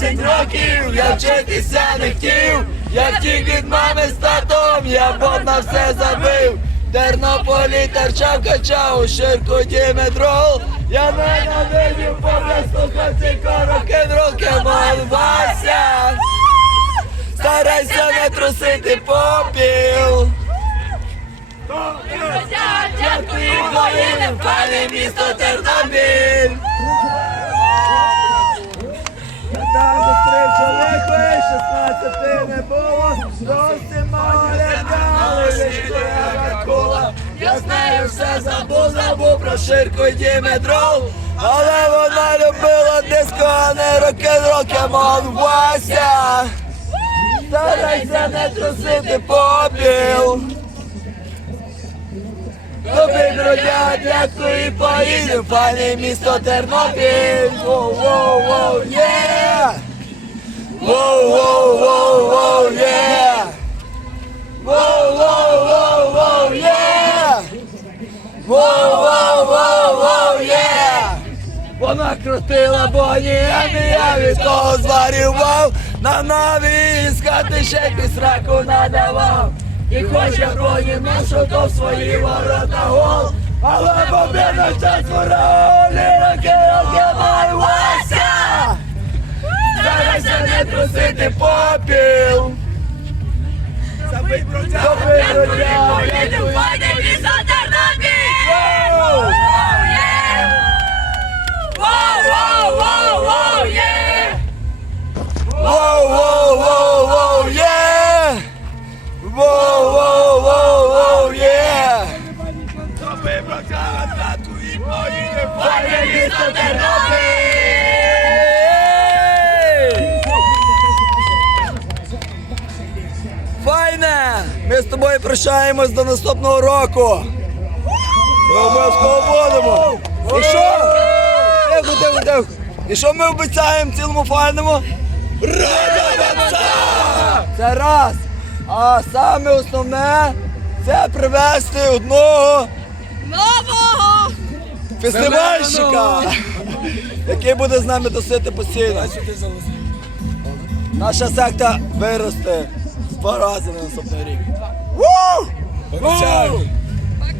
20 років я вчитися не хотів, я втік від мами з татом, я боб на все забив. Тернополі терчав, качав у ширку діметрол. Я ненавидів повністю хаті корокенроки Вася. Старайся не трусити попі. 16 не було, зовсім мало лягали, лише кола. Я знаю, все забув, забув про ширку і діметрол, але вона любила диско, а не рок-н-рол, кемон Вася. Старайся не трусити попіл. Добрий бродя, дякую і поїдем, файне місто Тернопіль. Воу, воу, воу, є! Воу, Вона крутила боні, а не я від того зварював. На нові з хати ще якусь раку надавав. І хоч я понімав, то в свої ворота гол. Але побіда час воролі, роки, роки, май Вася! Старайся не трусити попіл. Забий бродя, забий бродя, дякую. Файне місто Тернопіль! Файне! Ми з тобою прощаємось до наступного року! Ми обов'язково будемо! І що? Тихо, тихо, тихо! І що ми обіцяємо цілому файному? Це раз. А саме основне це привезти одного Нового! фестивальщика, який буде з нами досити постійно. Наша секта виросте два рази на наступний рік. Ву! Обіцяю.